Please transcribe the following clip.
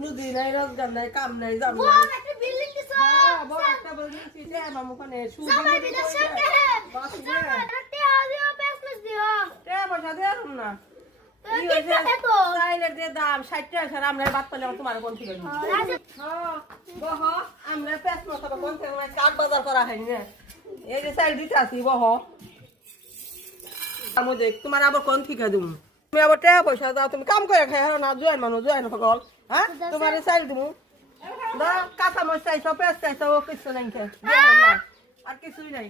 নদী নাই রোজগার নাই কাম নাই যাবো দাম 60 টাকা আমরা বাদ পাইলে তোমার কোন থেকে আমরা পেঁচ মশলা কোন থেকে কাঠ বাজার করা হয়নি এই যে চাল দিতে আছি বহ তোমার আবার কোন থেকে দিব তুমি আবার টাকা পয়সা দাও তুমি কাম করে খাই না জয়েন মানুষ জয়েন সকল হ্যাঁ তোমার চাল দিব কাঁচা মরিচ চাইছো পেঁয়াজ চাইছো কিছু নাই আর কিছুই নাই